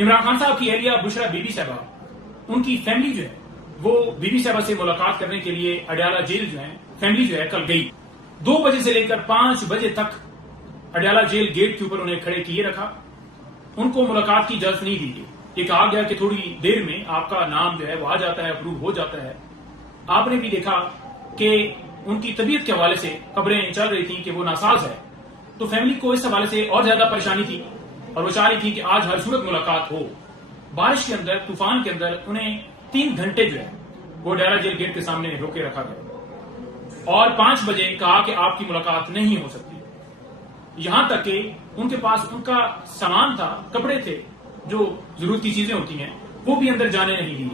عمران خان صاحب کی اہلیہ بشرا بی بی صاحبہ، ان کی فیملی جو ہے وہ بی بی صاحبہ سے ملاقات کرنے کے لیے اڈیالہ جیل جو ہے فیملی جو ہے کل گئی. 2 بجے سے لے کر 5 بجے تک اڈیالہ جیل گیٹ کے اوپر انہیں کھڑے کیے رکھا. ان کو ملاقات کی اجازت نہیں دی گئی. یہ کہا گیا کہ تھوڑی دیر میں آپ کا نام جو ہے وہ آ جاتا ہے، اپروو ہو جاتا ہے. آپ نے بھی دیکھا کہ ان کی طبیعت کے حوالے سے خبریں چل رہی تھیں کہ وہ ناساز ہے، تو فیملی کو اس حوالے سے اور زیادہ پریشانی تھی اور وہ چاہ رہی تھی کہ آج ہر صورت ملاقات ہو. بارش کے اندر، طوفان کے اندر انہیں 3 گھنٹے جو ہے وہ اڈیالہ جیل گیٹ کے سامنے روکے رکھا گیا اور 5 بجے کہا کہ آپ کی ملاقات نہیں ہو سکتی. یہاں تک کہ ان کے پاس ان کا سامان تھا، کپڑے تھے، جو ضرورت کی چیزیں ہوتی ہیں، وہ بھی اندر جانے نہیں دی.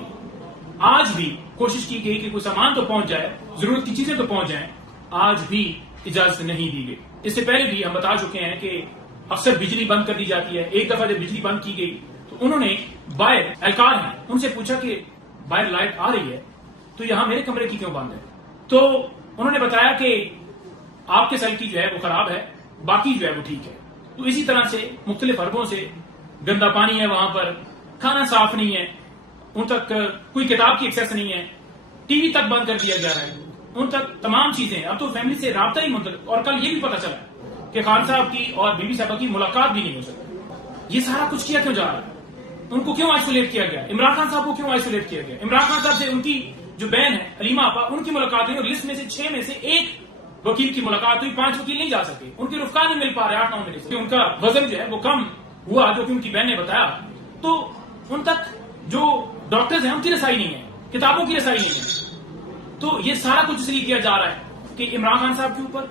آج بھی کوشش کی گئی کہ کوئی سامان تو پہنچ جائے، ضرورت کی چیزیں تو پہنچ جائیں، آج بھی اجازت نہیں دی گئی. اس سے پہلے بھی ہم بتا چکے ہیں کہ اکثر بجلی بند کر دی جاتی ہے. ایک دفعہ جب بجلی بند کی گئی تو انہوں نے باہر اہلکار ہیں ان سے پوچھا کہ باہر لائٹ آ رہی ہے تو یہاں میرے کمرے کی کیوں بند ہے؟ تو انہوں نے بتایا کہ آپ کے سیل کی جو ہے وہ خراب ہے، باقی جو ہے وہ ٹھیک ہے. تو اسی طرح سے مختلف حربوں سے گندا پانی ہے، وہاں پر کھانا صاف نہیں ہے، ان تک کوئی کتاب کی ایکسیس نہیں ہے، ٹی وی تک بند کر دیا جا رہا ہے، ان تک تمام چیزیں. اب تو فیملی سے رابطہ ہی منتقل. اور کل یہ بھی پتا چلا کہ خان صاحب کی اور بی بی صاحبہ کی ملاقات بھی نہیں ہو سکتی. یہ سارا کچھ کیا کیوں جا رہا ہے؟ ان کو کیوں آئسولیٹ کیا گیا؟ عمران خان صاحب کو کیوں آئسولیٹ کیا گیا؟ عمران خان صاحب سے ان کی جو بہن ہے علیمہ آپا، ان کی ملاقات ہوئی اور لسٹ میں سے 6 میں سے 1 وکیل کی ملاقات ہوئی. 5 وکیل نہیں جا سکے، ان کے رفقا نہیں مل پا رہے 8-9 مہینے سے. ان کا وزن جو ہے وہ کم ہوا، جو کہ ان کی بہن نے بتایا. تو ان تک جو ڈاکٹرز ہیں ان کی رسائی نہیں ہے، کتابوں کی رسائی نہیں ہے. تو یہ سارا کچھ اس لیے کیا جا رہا ہے کہ عمران خان صاحب کے اوپر،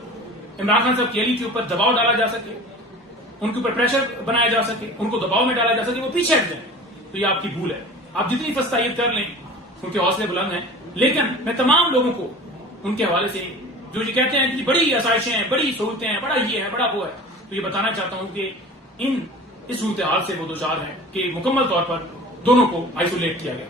عمران خان صاحب کی اہلیہ کے اوپر دباؤ ڈالا جا سکے، ان کے اوپر پریشر بنایا جا سکے، ان کو دباؤ میں ڈالا جا سکے، وہ پیچھے ہٹ جائیں. تو یہ آپ کی بھول ہے. آپ جتنی فستائیت کر لیں کیونکہ حوصلے بلند ہیں، لیکن میں تمام لوگوں کو ان کے حوالے سے جو یہ کہتے ہیں کہ بڑی آسائشیں ہیں، بڑی سہولتیں ہیں، بڑا یہ ہے، بڑا وہ ہے، تو یہ بتانا چاہتا ہوں کہ اس صورتحال سے وہ دوچار ہیں کہ مکمل طور پر دونوں کو آئسولیٹ کیا گیا.